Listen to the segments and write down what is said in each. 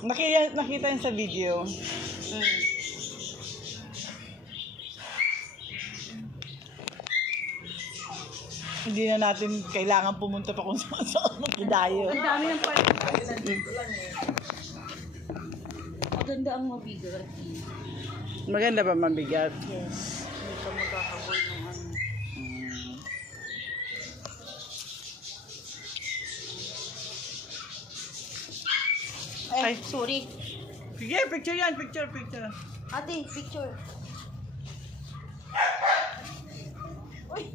Nakita yun sa video. Hindi na natin kailangan pumunta pa kung saan magkidayo. Ang dami ng party. Maganda ang mabigat. Maganda ba mabigat? Yes. Hindi ka magkakabol ng ano. Ay. Sorry. Sige, picture yan. Picture. Ate, picture. Uy!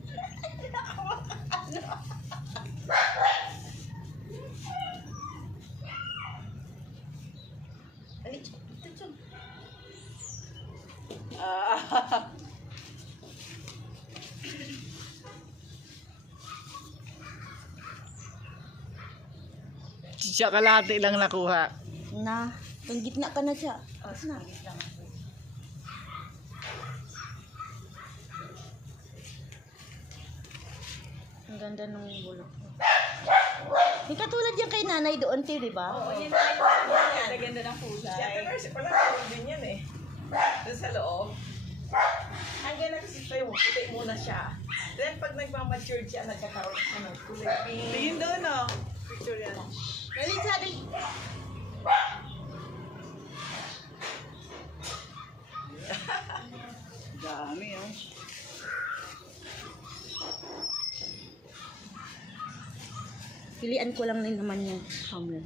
Ali, picture. Siya kalahati lang nakuha. Na, yung gitna ka na siya. Na. Ang ganda ng bulok. Yung katulad yan kay nanay doon, di ba? Oo, yun na yung ganda ng kulay. Siyempre, kasi pala meron din yan eh. Doon sa loob. Hanggang na kasi tayo, puti muna siya. Then pag nagmamature siya, nagkakaroon siya ng kulay pink. Tingin doon oh. Picture yan. Dali, dali. Dami oh. Pilian ko lang din naman yung hamlet.